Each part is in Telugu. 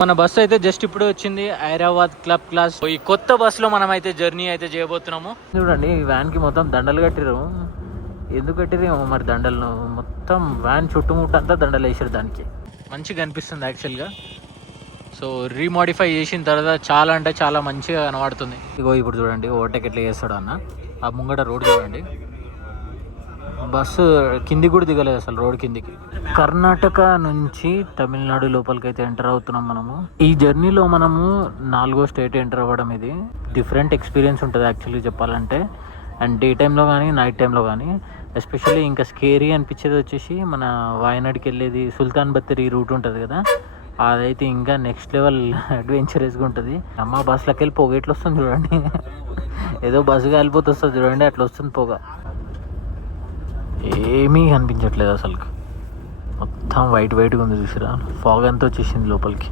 మన బస్సు అయితే జస్ట్ ఇప్పుడు వచ్చింది హైదరాబాద్ క్లబ్ క్లాస్. ఈ కొత్త బస్సులో మనం అయితే జర్నీ అయితే చేయబోతున్నాము. చూడండి ఈ వ్యాన్ కి మొత్తం దండలు కట్టిరు. ఎందుకు కట్టిరేమో మరి దండలను. మొత్తం వ్యాన్ చుట్టుముట్టంతా దండలు వేసారు. దానికి మంచిగా అనిపిస్తుంది యాక్చువల్గా. సో రీమోడిఫై చేసిన తర్వాత చాలా అంటే చాలా మంచిగా కనబడుతుంది. ఇగో ఇప్పుడు చూడండి ఓవర్టేక్ ఎట్లా చేస్తాడు అన్న. ఆ ముంగట రోడ్ చూడండి. బస్సు కిందికి కూడా దిగలేదు అసలు, రోడ్ కిందికి. కర్ణాటక నుంచి తమిళనాడు లోపలికి అయితే ఎంటర్ అవుతున్నాం మనము. ఈ జర్నీలో మనము 4వ స్టేట్ ఎంటర్ అవ్వడం. ఇది డిఫరెంట్ ఎక్స్పీరియన్స్ ఉంటుంది యాక్చువల్లీ చెప్పాలంటే. అండ్ డే టైంలో కానీ నైట్ టైంలో కానీ ఎస్పెషల్లీ ఇంకా స్కేరీ అనిపించేది వచ్చేసి మన వాయనాడ్కి వెళ్ళేది సుల్తాన్ బత్తరి రూట్ ఉంటుంది కదా, అదైతే ఇంకా నెక్స్ట్ లెవెల్ అడ్వెంచరస్గా ఉంటుంది. అమ్మ బస్సులోకి వెళ్ళి పొగ ఎట్లా వస్తుంది చూడండి. ఏదో బస్సు కాలిపోతే వస్తుంది చూడండి, అట్లా వస్తుంది పొగ. ఏమీ కనిపించట్లేదు అసలు, మొత్తం వైట్గా ఉంది చూసిరా. ఫాగ్ అంతా వచ్చేసింది లోపలికి.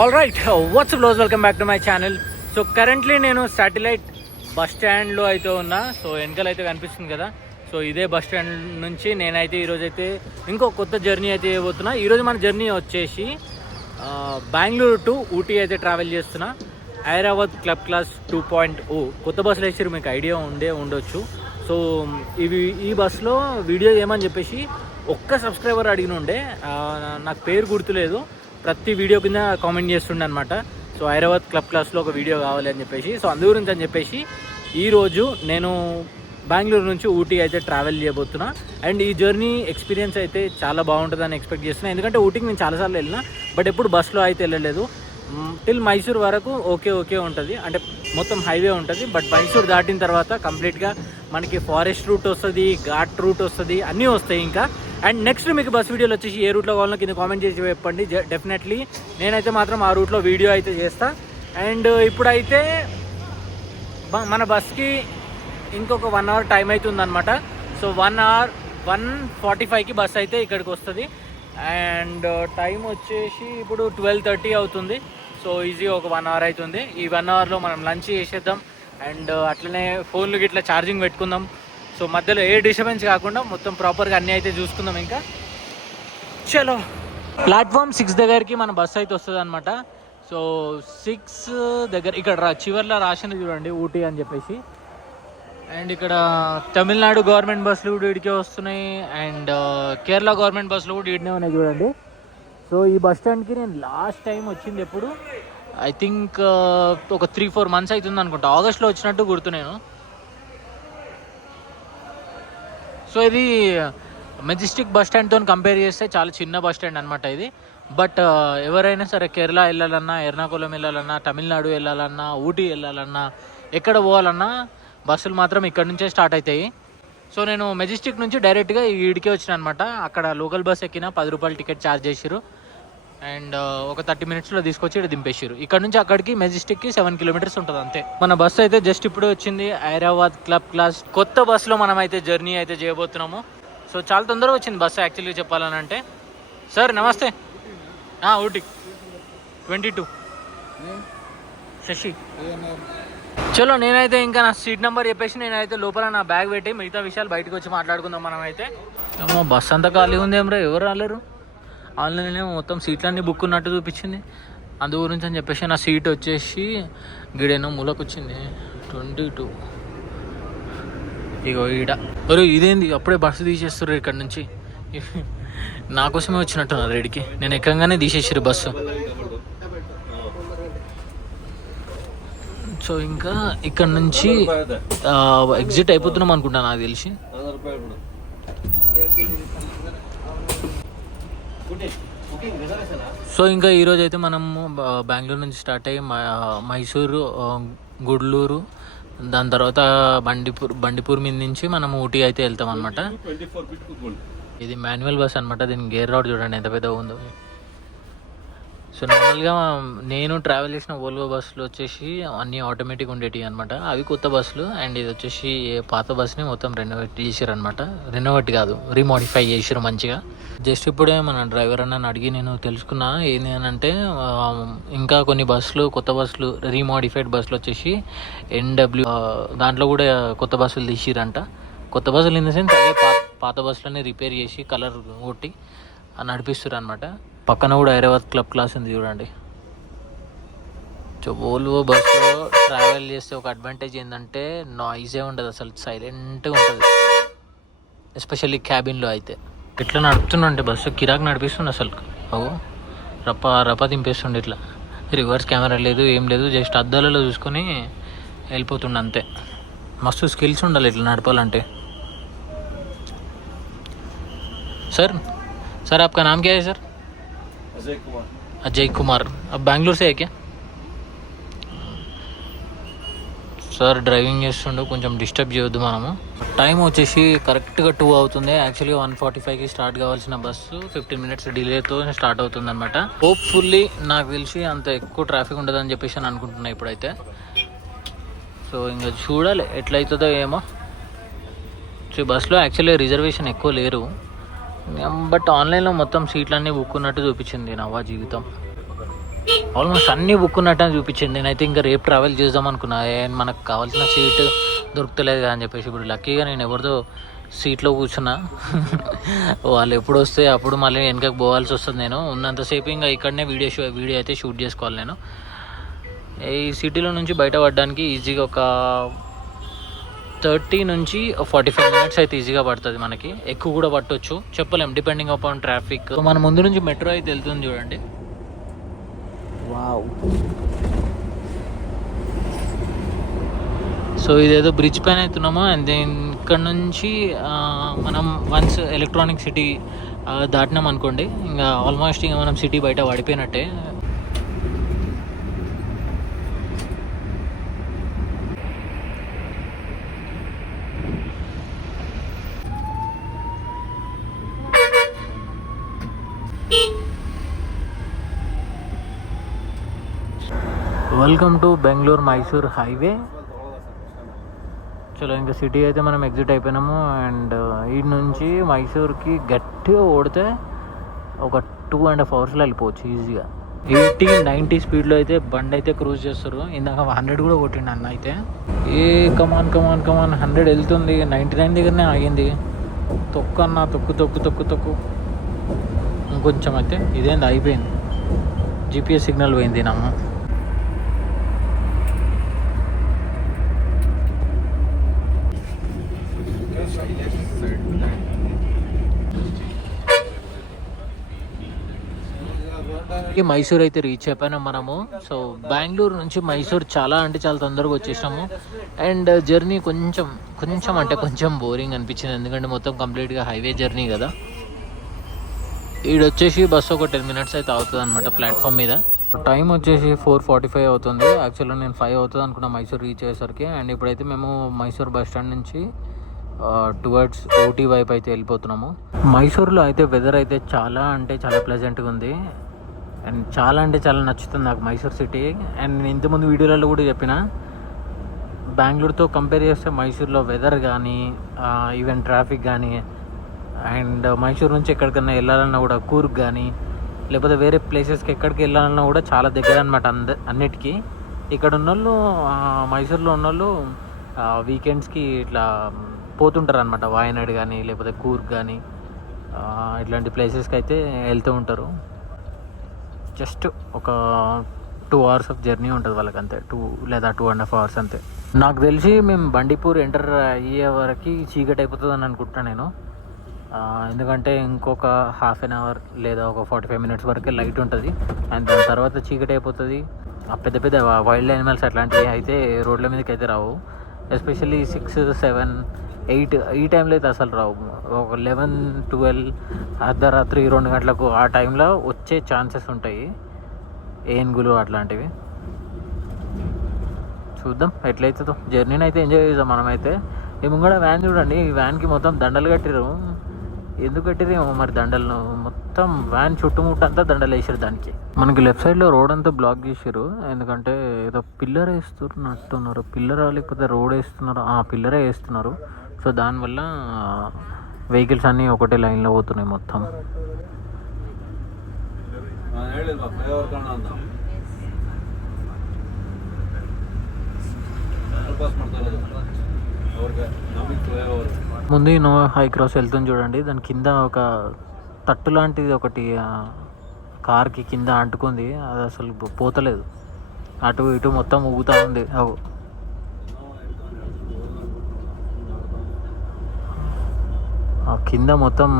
All right, WhatsApp lose, welcome back to my channel. So currently నేను శాటిలైట్ బస్ స్టాండ్లో అయితే ఉన్నా. సో వెనకాల అయితే కనిపిస్తుంది కదా, సో ఇదే బస్ స్టాండ్ నుంచి నేనైతే ఈరోజైతే ఇంకో కొత్త జర్నీ అయితే చేయబోతున్నా. ఈరోజు మన జర్నీ వచ్చేసి బెంగళూరు టు ఊటీ అయితే ట్రావెల్ చేస్తున్నా. హైదరాబాద్ క్లబ్ క్లాస్ 2.0 కొత్త బస్సులు వేసారు, మీకు ఐడియా ఉండొచ్చు. సో ఈ బస్సులో వీడియో చేయమని చెప్పేసి ఒక్క సబ్స్క్రైబర్ అడిగిన ఉండే, నాకు పేరు గుర్తులేదు. ప్రతి వీడియో కింద కామెంట్ చేస్తుండే అనమాట. సో హైదరాబాద్ క్లబ్ క్లాస్లో ఒక వీడియో కావాలి అని చెప్పేసి, సో అందు గురించి అని చెప్పేసి ఈరోజు నేను బెంగళూరు నుంచి ఊటీ అయితే ట్రావెల్ చేయబోతున్నా. అండ్ ఈ జర్నీ ఎక్స్పీరియన్స్ అయితే చాలా బాగుంటుందని ఎక్స్పెక్ట్ చేస్తున్నా. ఎందుకంటే ఊటీకి నేను చాలాసార్లు వెళ్ళినా, బట్ ఎప్పుడు బస్సులో అయితే వెళ్ళలేదు. టిల్ మైసూర్ వరకు ఓకే ఉంటుంది, అంటే మొత్తం హైవే ఉంటుంది. బట్ మైసూర్ దాటిన తర్వాత కంప్లీట్గా మనకి ఫారెస్ట్ రూట్ వస్తుంది, ఘాట్ రూట్ వస్తుంది, అన్నీ వస్తాయి ఇంకా. అండ్ నెక్స్ట్ మీకు బస్ వీడియోలు వచ్చేసి ఏ రూట్లో కావాలో కింద కామెంట్ చేసి చెప్పండి. డెఫినెట్లీ నేనైతే మాత్రం ఆ రూట్లో వీడియో అయితే చేస్తా. అండ్ ఇప్పుడైతే మన బస్కి ఇంకొక 1 అవర్ టైం అవుతుంది అనమాట. సో 1:45కి బస్ అయితే ఇక్కడికి వస్తుంది. అండ్ టైం వచ్చేసి ఇప్పుడు 12:30 అవుతుంది. సో ఈజీగా ఒక 1 అవర్ అవుతుంది. ఈ 1 అవర్లో మనం లంచ్ చేసేద్దాం. అండ్ అట్లనే ఫోన్లు గిట్లా ఛార్జింగ్ పెట్టుకుందాం. సో మధ్యలో ఏ డిస్టర్బెన్స్ కాకుండా మొత్తం ప్రాపర్గా అన్నీ అయితే చూసుకుందాం. ఇంకా చలో, ప్లాట్ఫామ్ 6 దగ్గరికి మన బస్సు అయితే వస్తుంది అనమాట. సో 6 దగ్గర ఇక్కడ చివర్లో రాసింది చూడండి ఊటీ అని చెప్పేసి. అండ్ ఇక్కడ తమిళనాడు గవర్నమెంట్ బస్సులు కూడా ఇడికే వస్తున్నాయి. అండ్ కేరళ గవర్నమెంట్ బస్సులు కూడా ఇడినే ఉన్నాయి చూడండి. సో ఈ బస్ స్టాండ్కి నేను లాస్ట్ టైం వచ్చింది ఎప్పుడు, ఐ థింక్ ఒక 3-4 మంత్స్ అవుతుంది అనుకుంటా. ఆగస్ట్లో వచ్చినట్టు గుర్తు నేను. సో ఇది మెజెస్టిక్ బస్ స్టాండ్తో కంపేర్ చేస్తే చాలా చిన్న బస్ స్టాండ్ అనమాట ఇది. బట్ ఎవరైనా సరే కేరళ వెళ్ళాలన్నా, ఎర్నాకుళం వెళ్ళాలన్నా, తమిళనాడు వెళ్ళాలన్నా, ఊటీ వెళ్ళాలన్నా, ఎక్కడ పోవాలన్నా బస్సులు మాత్రం ఇక్కడ నుంచే స్టార్ట్ అవుతాయి. సో నేను మెజెస్టిక్ నుంచి డైరెక్ట్గా ఈడికే వచ్చిన అనమాట. అక్కడ లోకల్ బస్ ఎక్కిన 10 రూపాయలు టికెట్ ఛార్జ్ చేసిరు. అండ్ ఒక 30 మినిట్స్లో తీసుకొచ్చి ఇక్కడ దింపేసారు. ఇక్కడ నుంచి అక్కడికి మెజెస్టిక్కి 7 కిలోమీటర్స్ ఉంటుంది అంతే. మన బస్సు అయితే జస్ట్ ఇప్పుడు వచ్చింది హైదరాబాద్ క్లబ్ క్లాస్ కొత్త బస్సులో మనం అయితే జర్నీ అయితే చేయబోతున్నాము. సో చాలా తొందరగా వచ్చింది బస్సు యాక్చువల్లీ చెప్పాలని అంటే. సార్ నమస్తే. ఊటీ 22 శశి. చలో నేనైతే ఇంకా నా సీట్ నెంబర్ చెప్పేసి నేనైతే లోపల నా బ్యాగ్ పెట్టి మిగతా విషయాలు బయటకు వచ్చి మాట్లాడుకుందాం మనం అయితే. బస్ అంతా ఖాళీ ఉంది ఏమరా, ఎవరు రాలేరు. ఆన్లైన్లో మొత్తం సీట్లన్నీ బుక్ ఉన్నట్టు చూపించింది. అందు గురించి అని చెప్పేసి నా సీట్ వచ్చేసి గిడేనో మూలకు వచ్చింది 22. ఇగో ఈడ ఇదేంది అప్పుడే బస్సు తీసేస్తారు ఇక్కడ నుంచి. నా కోసమే వచ్చినట్టున్నారు రెడీకి. నేను ఎక్కగానే తీసేసారు బస్సు. సో ఇంకా ఇక్కడ నుంచి ఎగ్జిట్ అయిపోతున్నాం అనుకుంటా నాకు తెలిసి. సో ఇంకా ఈరోజు అయితే మనము బెంగళూరు నుంచి స్టార్ట్ అయ్యి మైసూరు, గుడ్లూరు, దాని తర్వాత బండిపూర్ మీద నుంచి మనం ఊటీ అయితే వెళ్తాం అనమాట. ఇది మాన్యువల్ బస్ అనమాట. దీని గేర్ రాడ్ చూడండి ఎంత పెద్దగా ఉందో. సో నార్మల్గా నేను ట్రావెల్ చేసిన ఓల్వో బస్సులు వచ్చేసి అన్నీ ఆటోమేటిక్ ఉండేటివి అనమాట. అవి కొత్త బస్సులు. అండ్ ఇది వచ్చేసి పాత బస్ని మొత్తం రెనోవేట్ చేసారు అనమాట. రెనోవేట్ కాదు, రీమోడిఫై చేసారు మంచిగా. జస్ట్ ఇప్పుడే మన డ్రైవర్ అన్నని అడిగి నేను తెలుసుకున్నా ఏంటి అని అంటే, ఇంకా కొన్ని బస్సులు కొత్త బస్సులు రీమోడిఫైడ్ బస్సులు వచ్చేసి NW దాంట్లో కూడా కొత్త బస్సులు తీసిరంట. కొత్త బస్సులు ఇన్ ద సెన్స్ అదే పాత బస్సులన్నీ రిపేర్ చేసి కలర్ కొట్టి నడిపిస్తారు అనమాట. పక్కన కూడా ఐరావత్ క్లబ్ క్లాస్ ఉంది చూడండి. సో వోల్వో బస్సులో ట్రావెల్ చేస్తే ఒక అడ్వాంటేజ్ ఏంటంటే నాయిజే ఉండదు, అసలు సైలెంట్గా ఉంటుంది, ఎస్పెషల్లీ క్యాబిన్లో అయితే. ఎట్లా నడుపుతుండే బస్సు, కిరాక్ నడిపిస్తుండే అసలు. రప్ప రప్ప దింపేస్తుండే ఇట్లా. రివర్స్ కెమెరా లేదు, ఏం లేదు, జస్ట్ అద్దాలలో చూసుకొని వెళ్ళిపోతుండే అంతే. మస్తు స్కిల్స్ ఉండాలి ఇట్లా నడపాలంటే. सर सर आपका नाम क्या है सर? अजय कुमार. अजय कुमार. अब बैंगलोर से है क्या? సార్ డ్రైవింగ్ చేస్తుండే, కొంచెం డిస్టర్బ్ చేయొద్దు మనము. టైం వచ్చేసి కరెక్ట్గా 2 అవుతుంది. యాక్చువల్గా 1:45కి స్టార్ట్ కావాల్సిన బస్సు 15 మినిట్స్ డిలేతో స్టార్ట్ అవుతుంది అనమాట. హోప్ఫుల్లీ నాకు తెలిసి అంత ఎక్కువ ట్రాఫిక్ ఉండదని చెప్పేసి అని అనుకుంటున్నా ఇప్పుడైతే. సో ఇంకా చూడాలి ఎట్లయితుందో ఏమో. సో బస్సులో యాక్చువల్లీ రిజర్వేషన్ ఎక్కువ లేరు, బట్ ఆన్లైన్లో మొత్తం సీట్లన్నీ బుక్ ఉన్నట్టు చూపించింది. నవ్వా జీవితం ఆల్మోస్ట్ అన్నీ బుక్ ఉన్నట్టు చూపించింది. నేనైతే ఇంకా రేపు ట్రావెల్ చేద్దాం అనుకున్నా, మనకు కావాల్సిన సీట్ దొరుకుతలేదు అని చెప్పేసి. ఇప్పుడు లక్కీగా నేను ఎవరిదో సీట్లో కూర్చున్నా. వాళ్ళు ఎప్పుడు వస్తే అప్పుడు మళ్ళీ వెనకకు పోవాల్సి వస్తుంది. నేను ఉన్నంతసేపు ఇంకా ఇక్కడనే వీడియో అయితే షూట్ చేసుకోవాలి. నేను ఈ సిటీలో నుంచి బయటపడడానికి ఈజీగా ఒక 30 నుంచి 45 మినిట్స్ అయితే ఈజీగా పడుతుంది మనకి. ఎక్కువ కూడా పట్టవచ్చు, చెప్పలేం, డిపెండింగ్ అపాన్ ట్రాఫిక్. మన ముందు నుంచి మెట్రో అయితే వెళ్తుంది చూడండి. వావ్. సో ఇదేదో బ్రిడ్జ్ పైన అవుతున్నాము. అండ్ దెన్ ఇక్కడ నుంచి మనం వన్స్ ఎలక్ట్రానిక్ సిటీ దాటినాం అనుకోండి, ఇంకా ఆల్మోస్ట్ ఇంకా మనం సిటీ బయట పడిపోయినట్టే. Welcome to Bengaluru Mysore highway. చలో ఇంకా సిటీ అయితే మనం ఎగ్జిట్ అయిపోయినాము. అండ్ ఈ నుంచి మైసూర్కి గట్టిగా ఓడితే ఒక 2.5 అవర్స్లో వెళ్ళిపోవచ్చు ఈజీగా. 80-90 స్పీడ్లో అయితే బండి అయితే క్రూజ్ చేస్తారు. ఇందాక 100 కూడా కొట్టిండు అన్న అయితే. కమాన్ 100 వెళ్తుంది, 99 దగ్గరనే ఆగింది. తొక్కు అన్న, తొక్కు ఇంకొంచెం అయితే ఇదేంది అయిపోయింది. GPS సిగ్నల్ పోయింది నమ్మ. మైసూర్ అయితే రీచ్ అయిపోయినాం మనము. సో బెంగళూరు నుంచి మైసూర్ చాలా తొందరగా వచ్చేసినాము. అండ్ జర్నీ కొంచెం బోరింగ్ అనిపించింది, ఎందుకంటే మొత్తం కంప్లీట్గా హైవే జర్నీ కదా. ఈడొచ్చేసి బస్సు ఒక 10 మినిట్స్ అయితే అవుతుంది అనమాట ప్లాట్ఫామ్ మీద. టైం వచ్చేసి 4:45 అవుతుంది. యాక్చువల్గా నేను 5 అవుతుంది అనుకున్నా మైసూర్ రీచ్ అయ్యేసరికి. అండ్ ఇప్పుడైతే మేము మైసూర్ బస్ స్టాండ్ నుంచి టువర్డ్స్ ఊటీ వైపు అయితే వెళ్ళిపోతున్నాము. మైసూర్లో అయితే వెదర్ అయితే చాలా ప్లెజెంట్గా ఉంది. అండ్ చాలా నచ్చుతుంది నాకు మైసూర్ సిటీ. అండ్ నేను ఇంతకుముందు వీడియోలలో కూడా చెప్పిన, బెంగళూరుతో కంపేర్ చేస్తే మైసూర్లో వెదర్ కానీ ఈవెన్ ట్రాఫిక్ కానీ, అండ్ మైసూర్ నుంచి ఎక్కడికన్నా వెళ్ళాలన్నా కూడా కూర్గ్ కానీ లేకపోతే వేరే ప్లేసెస్కి ఎక్కడికి వెళ్ళాలన్నా కూడా చాలా దగ్గర అనమాట అన్నిటికీ. ఇక్కడ ఉన్నోళ్ళు మైసూర్లో ఉన్నోళ్ళు వీకెండ్స్కి ఇట్లా పోతుంటారు అనమాట. వాయనాడ్ కానీ లేకపోతే కూర్గ్ కానీ ఇట్లాంటి ప్లేసెస్కి అయితే వెళ్తూ ఉంటారు. జస్ట్ ఒక 2 అవర్స్ ఆఫ్ జర్నీ ఉంటుంది వాళ్ళకి, అంతే. 2 లేదా 2.5 అవర్స్ అంతే. నాకు తెలిసి మేము బండిపూర్ ఎంటర్ అయ్యే వరకు చీకటి అయిపోతుంది అని అనుకుంటున్నాను నేను. ఎందుకంటే ఇంకొక హాఫ్ అన్ అవర్ లేదా ఒక 45 మినిట్స్ వరకే లైట్ ఉంటుంది. అండ్ దాని తర్వాత చీకటి అయిపోతుంది. పెద్ద వైల్డ్ యానిమల్స్ అట్లాంటివి అయితే రోడ్ల మీదకి అయితే రావు. ఎస్పెషల్లీ 6, 7, 8 ఈ టైంలో అయితే అసలు రావు. ఒక 11, 12 అర్ధరాత్రి 2 గంటలకు ఆ టైంలో వచ్చే ఛాన్సెస్ ఉంటాయి, ఏనుగులు అట్లాంటివి. చూద్దాం ఎట్లయితుందో. జర్నీని అయితే ఎంజాయ్ చేద్దాం మనమైతే. ఈ ముంగడ వ్యాన్ చూడండి, ఈ వ్యాన్కి మొత్తం దండలు కట్టిరు. ఎందుకు కట్టిరేమో మరి దండలను. మొత్తం వ్యాన్ చుట్టుముట్టంతా దండలు వేసారు దానికి. మనకి లెఫ్ట్ సైడ్లో రోడ్ అంతా బ్లాక్ చేసారు, ఎందుకంటే ఏదో పిల్లర్ వేస్తున్నట్టున్నారు. పిల్లరా లేకపోతే రోడ్ వేస్తున్నారు? పిల్లరే వేస్తున్నారు. సో దానివల్ల వెహికల్స్ అన్నీ ఒకటే లైన్లో పోతున్నాయి మొత్తం. ముందు నో హై క్రాస్ వెళ్తుంది చూడండి, దాని కింద ఒక తట్టు లాంటిది ఒకటి కార్కి కింద అంటుకుంది, అది అసలు పోతలేదు, అటు ఇటు మొత్తం ఊగుతూ ఉంది. కింద మొత్తం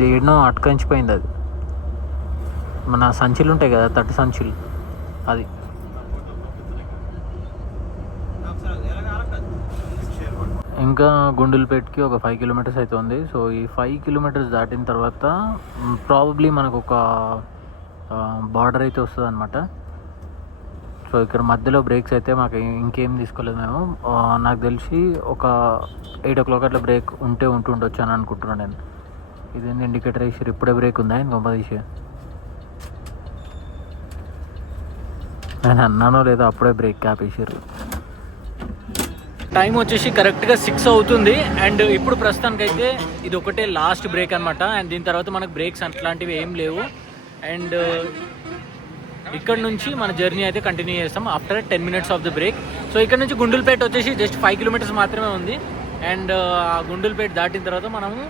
దేన్నో అటకంచిపోయింది. అది మన సంచులు ఉంటాయి కదా, తట్టు సంచులు, అది. ఇంకా గుండులపేటకి ఒక 5 కిలోమీటర్స్ అయితే ఉంది. సో ఈ 5 కిలోమీటర్స్ దాటిన తర్వాత ప్రాబబ్లీ మనకు ఒక బార్డర్ అయితే వస్తుంది అనమాట. సో ఇక్కడ మధ్యలో బ్రేక్స్ అయితే మాకు ఇంకేం తీసుకోలేదు మేము. నాకు తెలిసి ఒక 8 o'clock అట్లా బ్రేక్ ఉంటుండొచ్చు అని అనుకుంటున్నాను నేను. ఇదేంటి ఇండికేటర్ వేసారు, ఇప్పుడే బ్రేక్ ఉందా ఇంకో 10 నేను అన్నానో లేదో అప్పుడే బ్రేక్ క్యాప్ వేసారు. టైం వచ్చేసి కరెక్ట్గా 6 అవుతుంది. అండ్ ఇప్పుడు ప్రస్తుతానికైతే ఇది ఒకటే లాస్ట్ బ్రేక్ అనమాట. అండ్ దీని తర్వాత మనకు బ్రేక్స్ అట్లాంటివి ఏం లేవు. అండ్ ఇక్కడ నుంచి మన జర్నీ అయితే కంటిన్యూ చేస్తాం after 10 minutes of the break. So ఇక్కడ నుంచి గుండులపేట వచ్చేసి జస్ట్ 5 kilometers మాత్రమే ఉంది. అండ్ ఆ గుండులపేట దాటిన తర్వాత మనము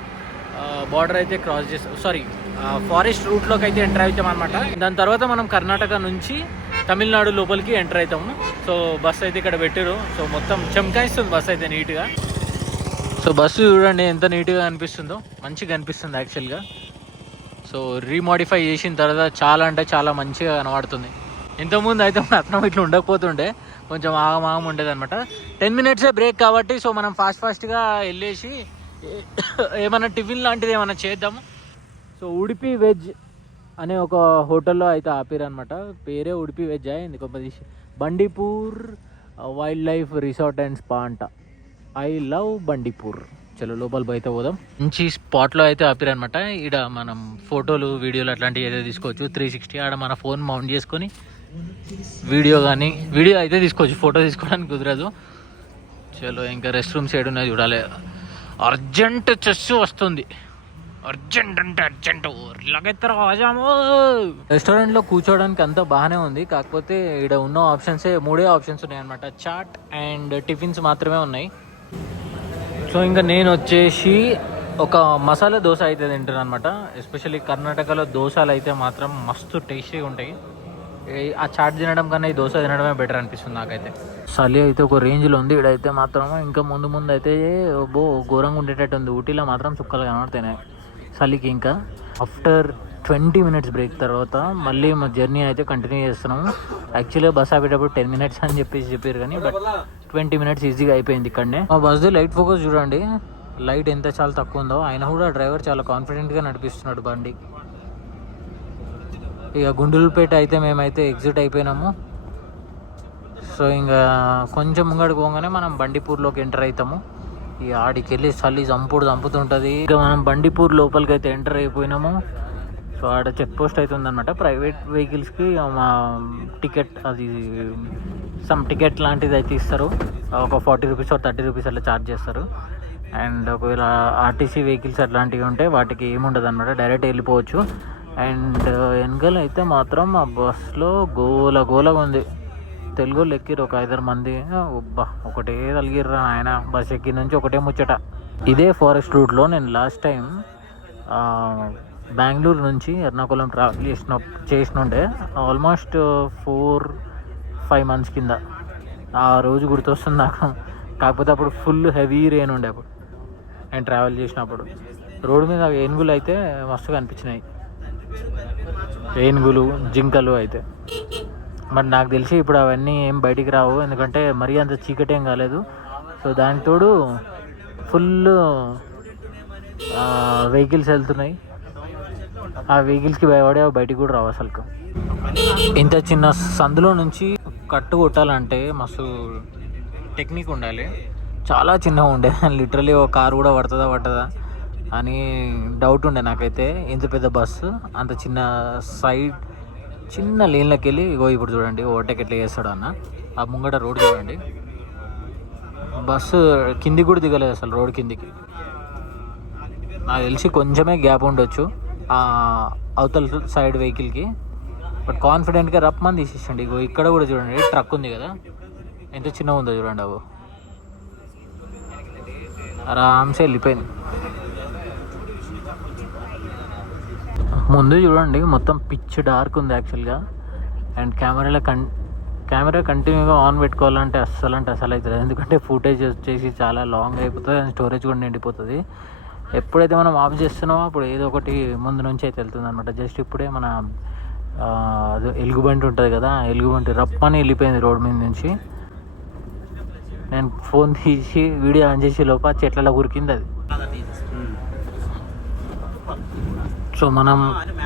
బార్డర్ అయితే క్రాస్ చేస్తాం, ఫారెస్ట్ రూట్లోకి అయితే ఎంటర్ అవుతాం అనమాట. దాని తర్వాత మనం కర్ణాటక నుంచి తమిళనాడు లోపలికి ఎంటర్ అవుతాము. సో బస్సు అయితే ఇక్కడ పెట్టారు. సో మొత్తం చెమకాయిస్తుంది బస్సు అయితే నీట్గా. సో బస్సు చూడండి ఎంత నీట్గా అనిపిస్తుందో, మంచిగా అనిపిస్తుంది యాక్చువల్గా. సో రీమోడిఫై చేసిన తర్వాత చాలా అంటే చాలా మంచిగా కనబడుతుంది. ఇంతకుముందు అయితే అతనం ఇట్లా ఉండకపోతుండే, కొంచెం ఆగమాగం ఉండేది అనమాట. 10 minutes బ్రేక్ కాబట్టి సో మనం ఫాస్ట్గా వెళ్ళేసి ఏమైనా టిఫిన్ లాంటిది ఏమైనా చేద్దాము. సో ఉడిపి వెజ్ అనే ఒక హోటల్లో అయితే ఆపారు అనమాట. పేరే ఉడిపి వెజ్ అయింది కొంపదీసి. Bandipur wildlife resort and spa అంట. I love Bandipur. చలో లోపల బయట పోదాం. మంచి స్పాట్లో అయితే ఆపారు అనమాట. ఇక్కడ మనం ఫోటోలు వీడియోలు అట్లాంటివి అయితే తీసుకోవచ్చు. 360 ఆడ మన ఫోన్ మౌంట్ చేసుకొని వీడియో అయితే తీసుకోవచ్చు, ఫోటో తీసుకోవడానికి కుదరదు. చలో ఇంకా రెస్ట్ రూమ్స్ ఏడున్నాయి చూడాలి. అర్జెంట్ చెస్ వస్తుంది, అర్జెంట్ అంటే అర్జెంట్. రాజాము రెస్టారెంట్లో కూర్చోవడానికి అంతా బాగానే ఉంది. కాకపోతే ఇక్కడ ఉన్న మూడే ఆప్షన్స్ ఉన్నాయి అనమాట. చాట్ అండ్ టిఫిన్స్ మాత్రమే ఉన్నాయి. సో ఇంకా నేను వచ్చేసి ఒక మసాలా దోశ అయితే తింటాను అనమాట. ఎస్పెషల్లీ కర్ణాటకలో దోశలు అయితే మాత్రం మస్తు టేస్టీగా ఉంటాయి. ఆ చాట్ తినడం కన్నా ఈ దోశ తినడమే బెటర్ అనిపిస్తుంది నాకైతే. చలి అయితే ఒక రేంజ్లో ఉంది ఇక్కడైతే మాత్రం. ఇంకా ముందు అయితే ఘోరంగా ఉండేటట్టు ఉంది. ఊటీలో మాత్రం చుక్కలు కనబడుతున్నాయి చలికి. ఇంకా ఆఫ్టర్ 20 minutes బ్రేక్ తర్వాత మళ్ళీ మా జర్నీ అయితే కంటిన్యూ చేస్తున్నాము. యాక్చువల్గా బస్ ఆపేటప్పుడు 10 minutes అని చెప్పారు కానీ బట్ 20 minutes ఈజీగా అయిపోయింది ఇక్కడనే. మా బస్ది లైట్ ఫోకస్ చూడండి, లైట్ ఎంత చాలా తక్కువ ఉందో. అయినా కూడా డ్రైవర్ చాలా కాన్ఫిడెంట్గా నడిపిస్తున్నాడు బండి. ఇక గుండులపేట అయితే మేమైతే ఎగ్జిట్ అయిపోయినాము. సో ఇంకా కొంచెం ముంగడికి పోగానే మనం బండిపూర్లోకి ఎంటర్ అవుతాము. ఇక ఆడికి వెళ్ళి చలి చంపుతుంటుంది. ఇక మనం బండిపూర్ లోపలికి అయితే ఎంటర్ అయిపోయినాము. సో ఆడ చెక్ పోస్ట్ అయితే ఉందన్నమాట. ప్రైవేట్ వెహికల్స్కి మా టికెట్, అది సమ్ టికెట్ లాంటిది అయితే ఇస్తారు. ఒక 40 rupees or 30 rupees అట్లా ఛార్జ్ చేస్తారు. అండ్ ఒకవేళ ఆర్టీసీ వెహికల్స్ అట్లాంటివి ఉంటే వాటికి ఏముండదు అనమాట, డైరెక్ట్ వెళ్ళిపోవచ్చు. అండ్ వెనకాల అయితే మాత్రం ఆ బస్లో గోలగా ఉంది. తెలుగు ఎక్కిరు ఒక 5-6 మంది. ఒకటే తలిగిర్రా ఆయన. బస్ ఎక్కి నుంచి ఒకటే ముచ్చట. ఇదే ఫారెస్ట్ రూట్లో నేను లాస్ట్ టైం బెంగళూరు నుంచి ఎర్నాకుళం ట్రావెల్ చేసినుండే ఆల్మోస్ట్ 4-5 months కింద. ఆ రోజు గుర్తొస్తుంది నాకు. కాకపోతే అప్పుడు ఫుల్ హెవీ రెయిన్ ఉండే అప్పుడు నేను ట్రావెల్ చేసినప్పుడు. రోడ్డు మీద ఏనుగులు అయితే మస్తుగా అనిపించినాయి, ఏనుగులు జింకలు అయితే. బట్ నాకు తెలిసి ఇప్పుడు అవన్నీ ఏం బయటికి రావు, ఎందుకంటే మరీ అంత చీకటి ఏం కాలేదు. సో దానికి తోడు ఫుల్ వెహికల్స్ వెళ్తున్నాయి. ఆ వెహికల్స్కి భయపడే బయటికి కూడా రావు అసలు. ఇంత చిన్న సందులో నుంచి కట్టు కొట్టాలంటే మస్తు టెక్నిక్ ఉండాలి. చాలా చిన్నగా ఉండే, లిటరలీ ఒక కారు కూడా పడుతుందా అని డౌట్ ఉండే నాకైతే. ఇంత పెద్ద బస్సు అంత చిన్న లేన్లోకి వెళ్ళి ఇప్పుడు చూడండి ఓవర్టేక్ ఎట్లా చేస్తాడు అన్న. ఆ ముంగట రోడ్ చూడండి, బస్సు కిందికి కూడా దిగలేదు అసలు. రోడ్ కిందికి నాకు తెలిసి కొంచెమే గ్యాప్ ఉండొచ్చు అవతల సైడ్ వెహికల్కి. బట్ కాన్ఫిడెంట్గా రప్మని తీసేసండి. ఇక్కడ కూడా చూడండి ట్రక్ ఉంది కదా, ఎంత చిన్నగా ఉందో చూడండి. ఆరామ్సే వెళ్ళిపోయింది. ముందు చూడండి మొత్తం పిచ్ డార్క్ ఉంది యాక్చువల్గా. అండ్ కెమెరా కంటిన్యూగా ఆన్ పెట్టుకోవాలంటే అస్సలు అవుతుంది, ఎందుకంటే ఫుటేజ్ వచ్చేసి చాలా లాంగ్ అయిపోతుంది అండ్ స్టోరేజ్ కూడా నిండిపోతుంది. ఎప్పుడైతే మనం ఆఫ్ చేస్తున్నామో అప్పుడు ఏదో ఒకటి ముందు నుంచి అయితే వెళ్తుంది అనమాట. జస్ట్ ఇప్పుడే మన ఎలుగుబంటి ఉంటుంది కదా, ఎలుగుబంటి రప్పని వెళ్ళిపోయింది రోడ్ మీద నుంచి. నేను ఫోన్ తీసి వీడియో ఆన్ చేసే లోపల చెట్లలో ఉరికింది అది. సో మనం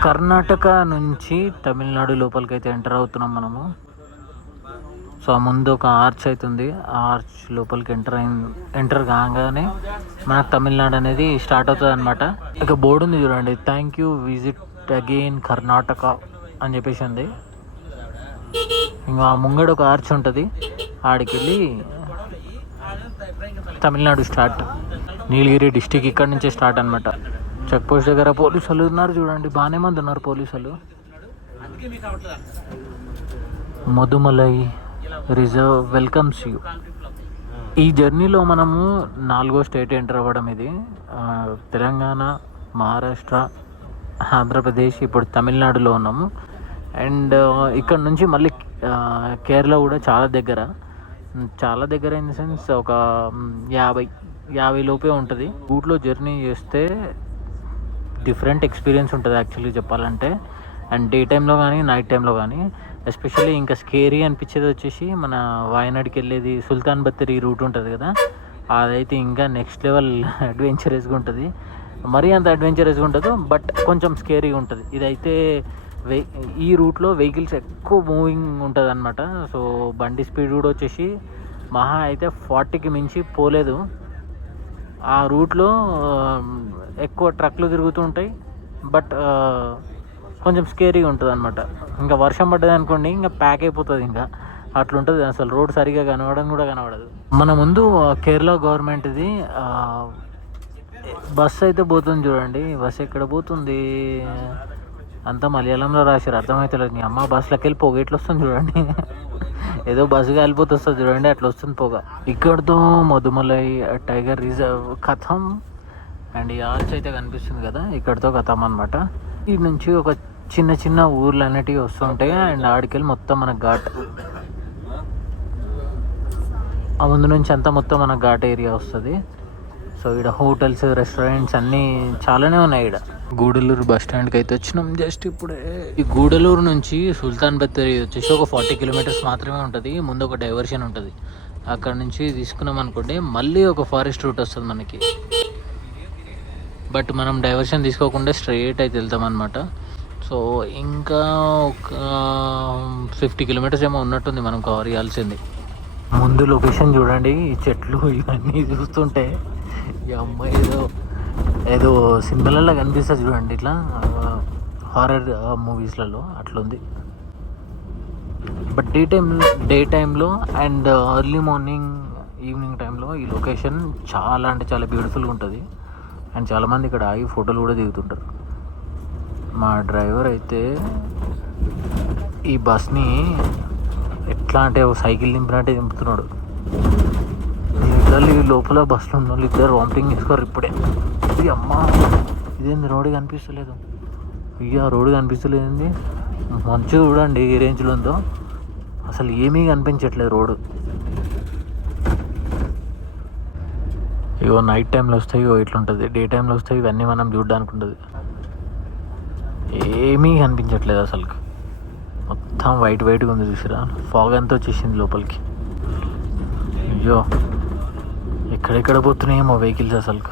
కర్ణాటక నుంచి తమిళనాడు లోపలికి అయితే ఎంటర్ అవుతున్నాం మనము. సో ముందు ఒక ఆర్చ్ అవుతుంది, ఆ ఆర్చ్ లోపలికి ఎంటర్ కాగానే మనకు తమిళనాడు అనేది స్టార్ట్ అవుతుంది అనమాట. ఇక బోర్డు ఉంది చూడండి, thank you visit again Karnataka అని చెప్పేసి ఉంది. ఇంకా ముంగడు ఒక ఆర్చ్ ఉంటుంది, ఆడికి వెళ్ళి తమిళనాడు స్టార్ట్. నీలగిరి డిస్టిక్ ఇక్కడ నుంచే స్టార్ట్ అనమాట. చెక్ పోస్ట్ దగ్గర పోలీసులు ఉన్నారు చూడండి, బాగానే మంది ఉన్నారు పోలీసులు. Mudumalai reserve welcomes you. ఈ జర్నీలో మనము 4వ స్టేట్ ఎంటర్ అవ్వడం ఇది. తెలంగాణ, మహారాష్ట్ర, ఆంధ్రప్రదేశ్, ఇప్పుడు తమిళనాడులో ఉన్నాము. అండ్ ఇక్కడ నుంచి మళ్ళీ కేరళ కూడా చాలా దగ్గర ఇన్ ద సెన్స్ ఒక 50 లోపే ఉంటుంది. రూట్లో జర్నీ చేస్తే డిఫరెంట్ ఎక్స్పీరియన్స్ ఉంటుంది యాక్చువల్లీ చెప్పాలంటే. అండ్ డే టైంలో కానీ నైట్ టైంలో కానీ ఎస్పెషల్లీ ఇంకా స్కేరీ అనిపించేది వచ్చేసి మన వాయనాడ్కి వెళ్ళేది సుల్తాన్ బత్తరి రూట్ ఉంటుంది కదా, అదైతే ఇంకా నెక్స్ట్ లెవెల్ అడ్వెంచరస్గా ఉంటుంది. మరీ అంత అడ్వెంచరస్గా ఉండదు, బట్ కొంచెం స్కేరీగా ఉంటుంది. ఇదైతే ఈ రూట్లో వెహికల్స్ ఎక్కువ మూవింగ్ ఉంటుంది అనమాట. సో బండి స్పీడ్ కూడా వచ్చేసి మహా అయితే 40కి మించి పోలేదు. ఆ రూట్లో ఎక్కువ ట్రక్లు తిరుగుతూ ఉంటాయి, బట్ కొంచెం స్కేరీగా ఉంటుంది అనమాట. ఇంకా వర్షం పడ్డది అనుకోండి, ఇంకా ప్యాక్ అయిపోతుంది, ఇంకా అట్లుంటుంది. అసలు రోడ్ సరిగా కనబడడం కూడా కనబడదు. మన ముందు కేరళ గవర్నమెంట్ది బస్సు అయితే పోతుంది చూడండి. బస్సు ఎక్కడ పోతుంది, అంతా మలయాళంలో రాశారు, అర్థమవుతలేదు. నీ అమ్మ బస్సులోకి వెళ్ళి పొగ ఎట్లా వస్తుంది చూడండి, ఏదో బస్సు కాలిపోతే వస్తుంది చూడండి, అట్లా వస్తుంది పొగ. ఇక్కడతో మధుమలై టైగర్ రిజర్వ్ కథం. అండ్ ఈ ఆర్చ్ అయితే కనిపిస్తుంది కదా, ఇక్కడతో కథం అనమాట. ఈ నుంచి ఒక చిన్న చిన్న ఊర్లు అనేటివి వస్తుంటాయి. అండ్ ఆడికెళ్ళి మొత్తం మన ఘాట్, ఆ ముందు నుంచి అంతా మొత్తం మన ఘాట్ ఏరియా వస్తుంది. సో ఇక్కడ హోటల్స్, రెస్టారెంట్స్ అన్నీ చాలానే ఉన్నాయి. ఇక్కడ గూడలూరు బస్ స్టాండ్కి అయితే వచ్చినాం జస్ట్ ఇప్పుడే. ఈ గూడలూరు నుంచి సుల్తాన్ బత్తరి వచ్చేసి ఒక 40 కిలోమీటర్స్ మాత్రమే ఉంటుంది. ముందు ఒక డైవర్షన్ ఉంటుంది, అక్కడ నుంచి తీసుకున్నాం అనుకోండి మళ్ళీ ఒక ఫారెస్ట్ రూట్ వస్తుంది మనకి. బట్ మనం డైవర్షన్ తీసుకోకుండా స్ట్రైట్ అయితే వెళ్తాం అనమాట. సో ఇంకా ఒక 50 కిలోమీటర్స్ ఏమో ఉన్నట్టుంది మనం కవర్ చేయాల్సింది. ముందు లొకేషన్ చూడండి, ఈ చెట్లు ఇవన్నీ చూస్తుంటే ఈ అమ్మాయి ఏదో సినిమాలలో కనిపిస్తుంది చూడండి, ఇట్లా హారర్ మూవీస్లలో అట్లుంది. బట్ డే టైంలో అండ్ ఎర్లీ మార్నింగ్, ఈవినింగ్ టైంలో ఈ లొకేషన్ చాలా అంటే చాలా బ్యూటిఫుల్గా ఉంటుంది. అండ్ చాలామంది ఇక్కడ ఆగి ఫోటోలు కూడా దిగుతుంటారు. మా డ్రైవర్ అయితే ఈ బస్ని ఎట్లా అంటే సైకిల్ నింపినట్టే దింపుతున్నాడు. ఇద్దరు లోపల బస్సులో ఉన్న వాళ్ళు ఇద్దరు వామిటింగ్ చేసుకోరు ఇప్పుడే. ఇది అమ్మా, ఇదేంది రోడ్డు కనిపిస్తలేదు, రోడ్డు కనిపిస్తలేదండి. మంచిగా చూడండి ఏ రేంజ్లో ఉందో, అసలు ఏమీ కనిపించట్లేదు రోడ్డు. ఇగో నైట్ టైంలో వస్తాయి, ఇట్లుంటుంది. డే టైంలో వస్తాయి, ఇవన్నీ మనం చూడడానికి ఉంటుంది. ఏమీ కనిపించట్లేదు అసలు, మొత్తం వైట్గా ఉంది చూసిరా. ఫాగ్ అంతా వచ్చేసింది లోపలికి. అయ్యో ఎక్కడెక్కడ పోతున్నాయేమో వెహికల్స్ అసలు.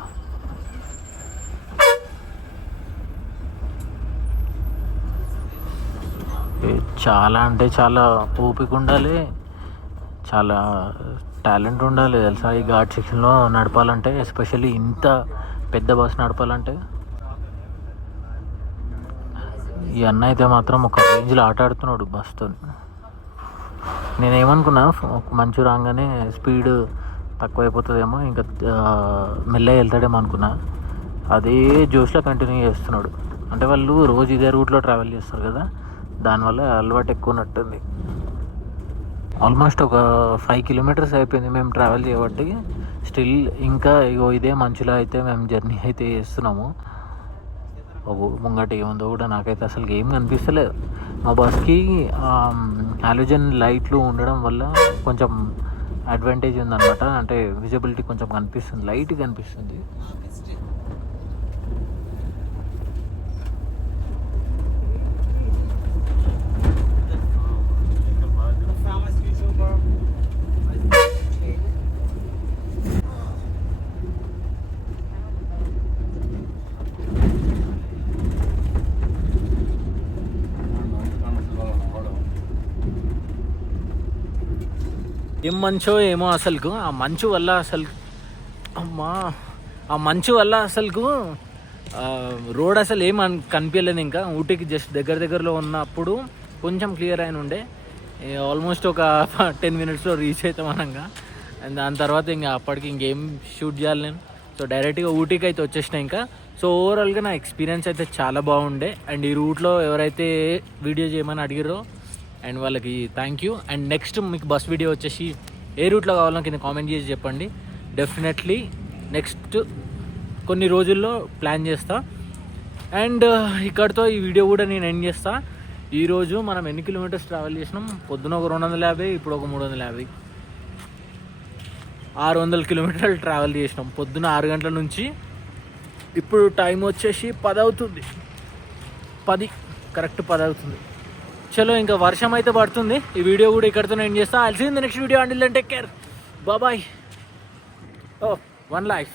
చాలా అంటే చాలా ఓపిక ఉండాలి, చాలా టాలెంట్ ఉండాలి తెలుసా ఈ ఘాట్ సెక్షన్లో నడపాలంటే. ఎస్పెషల్లీ ఇంత పెద్ద బస్సు నడపాలంటే. ఈ అన్న అయితే మాత్రం ఒక రేంజ్లో ఆట ఆడుతున్నాడు బస్తో. నేనేమనుకున్నా మంచు రాగానే స్పీడ్ తక్కువైపోతుందేమో, ఇంకా మెల్లగా వెళ్తాడేమో అనుకున్నా. అదే జోష్లో కంటిన్యూ చేస్తున్నాడు. అంటే వాళ్ళు రోజు ఇదే రూట్లో ట్రావెల్ చేస్తారు కదా, దానివల్ల అలవాటు ఎక్కువ ఉన్నట్టుంది. ఆల్మోస్ట్ ఒక 5 కిలోమీటర్స్ అయిపోయింది మేము ట్రావెల్ చేయబట్టి. స్టిల్ ఇంకా ఇదే మంచులో అయితే మేము జర్నీ అయితే చేస్తున్నాము. ముంగట ఏముందో కూడా నాకైతే అసలు ఏం కనిపిస్తలేదు. మా బస్కి హాలోజన్ లైట్లు ఉండడం వల్ల కొంచెం అడ్వాంటేజ్ ఉందన్నమాట. అంటే విజిబిలిటీ కొంచెం కనిపిస్తుంది, లైట్ కనిపిస్తుంది. ఏం మంచో ఏమో అసలుకు ఆ మంచు వల్ల అసలు అమ్మా ఆ మంచు వల్ల అసలుకు రోడ్ అసలు ఏం కనిపించలేదు. ఇంకా ఊటీకి జస్ట్ దగ్గరలో ఉన్నప్పుడు కొంచెం క్లియర్ అయిన ఉండే. ఆల్మోస్ట్ ఒక 10 minutesలో రీచ్ అవుతాం అనగా. అండ్ దాని తర్వాత ఇంకా అప్పటికి ఇంకేం షూట్ చేయాలి నేను. సో డైరెక్ట్గా ఊటీకి అయితే వచ్చేసిన ఇంకా. సో ఓవరాల్గా నా ఎక్స్పీరియన్స్ అయితే చాలా బాగుండే. అండ్ ఈ రూట్లో ఎవరైతే వీడియో చేయమని అడిగారో అండ్ వాళ్ళకి థ్యాంక్ యూ. అండ్ నెక్స్ట్ మీకు బస్ వీడియో వచ్చేసి ఏ రూట్లో కావాలో కింద కామెంట్ చేసి చెప్పండి. డెఫినెట్లీ నెక్స్ట్ కొన్ని రోజుల్లో ప్లాన్ చేస్తా. అండ్ ఇక్కడితో ఈ వీడియో కూడా నేను ఎండ్ చేస్తా. ఈరోజు మనం ఎన్ని కిలోమీటర్స్ ట్రావెల్ చేసినాం? పొద్దున ఒక 250, ఇప్పుడు ఒక 350, 600 కిలోమీటర్లు ట్రావెల్ చేసినాం పొద్దున 6 గంటల నుంచి. ఇప్పుడు టైం వచ్చేసి 10 అవుతుంది. 10 కరెక్ట్ 10 అవుతుంది. చలో ఇంకా వర్షం అయితే పడుతుంది. ఈ వీడియో కూడా ఇక్కడితో ఎండ్ చేస్తా. I'll see in the next video. Until then take care, bye. ఓ వన్ లైఫ్.